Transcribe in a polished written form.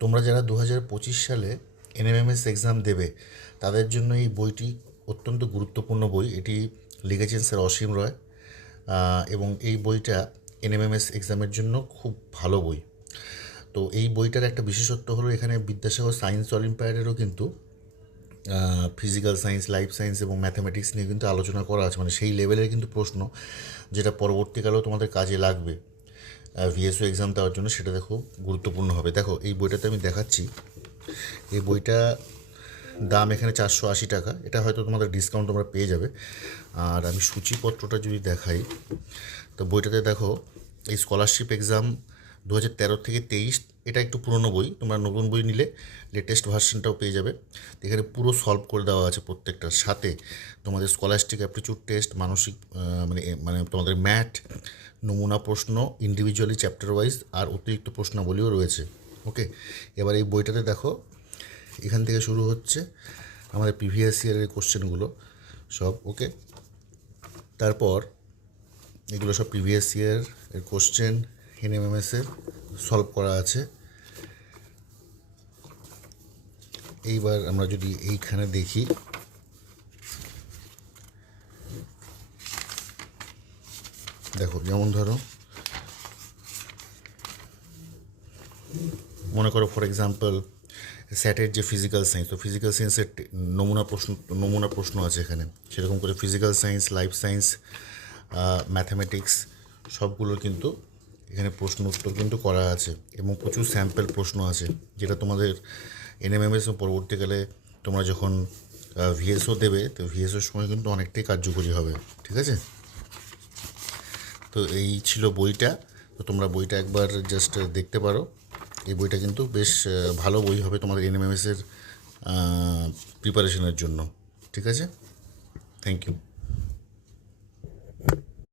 তোমরা যারা 2025 সালে এনএমএমএস এক্সাম দেবে তাদের জন্য এই বইটি অত্যন্ত গুরুত্বপূর্ণ বই। এটি লিখেছেন স্যার অসীম রয়, এবং এই বইটা এনএমএমএস এক্সামের জন্য খুব ভালো বই। তো এই বইটার একটা বিশেষত্ব হলো এখানে বিদ্যাসাগর সায়েন্স অলিম্পিয়াডেরও কিন্তু ফিজিক্যাল সায়েন্স, লাইফ সায়েন্স এবং ম্যাথামেটিক্স নিয়ে কিন্তু আলোচনা করা আছে, মানে সেই লেভেলের কিন্তু প্রশ্ন যেটা পরবর্তীকালেও তোমাদের কাজে লাগবে ভিএসও এক্সাম দেওয়ার জন্য। সেটাতে খুব গুরুত্বপূর্ণ হবে। দেখো এই বইটাতে আমি দেখাচ্ছি, এই বইটা দাম এখানে 480 টাকা। এটা হয়তো তোমাদের ডিসকাউন্ট তোমরা পেয়ে যাবে। আর আমি সূচিপত্রটা যদি দেখাই, তো বইটাতে দেখো এই স্কলারশিপ এক্সাম 2013 থেকে 23, এটা একটু পুরনো বই। তোমরা নতুন বই নিলে লেটেস্ট ভার্সনটাও পেয়ে যাবে। এখানে পুরো সলভ করে দেওয়া আছে প্রত্যেকটার সাথে। তোমাদের স্কলাস্টিক অ্যাপটিটিউড টেস্ট, মানসিক মানে মানে তোমাদের ম্যাথ, নমুনা প্রশ্ন ইন্ডিভিজুয়ালি চ্যাপ্টার ওয়াইজ, আর অতিরিক্ত প্রশ্নাবলীও রয়েছে। ওকে, এবার এই বইটাতে দেখো এখান থেকে শুরু হচ্ছে আমাদের প্রিভিয়াস ইয়ারের কোশ্চেনগুলো সব। ওকে, তারপর এগুলো সব প্রিভিয়াস ইয়ার এর কোশ্চেন এনএমএমএসের সলভ করা আছে। এইবার আমরা যদি এইখানে দেখি, দেখো যেমন ধরো মনে করো ফর এক্সাম্পল স্যাটের যে ফিজিক্যাল সায়েন্স, তো ফিজিক্যাল সায়েন্সের নমুনা প্রশ্ন আছে এখানে। সেরকম করে physical science, life science, mathematics সবগুলোর কিন্তু এখানে প্রশ্ন উত্তর কিন্তু করা আছে, এবং প্রচুর স্যাম্পল প্রশ্ন আছে, যেটা তোমাদের এনএমএমএস পরবর্তীকালে তোমরা যখন ভিএসও দেবে, তো ভিএসওর সময় কিন্তু অনেকটাই কার্যকরী হবে। ঠিক আছে, তো এই ছিল বইটা। তো তোমরা বইটা একবার জাস্ট দেখতে পারো। এই বইটা কিন্তু বেশ ভালো বই হবে তোমাদের এনএমএমএসের প্রিপারেশনের জন্য। ঠিক আছে, থ্যাংক ইউ।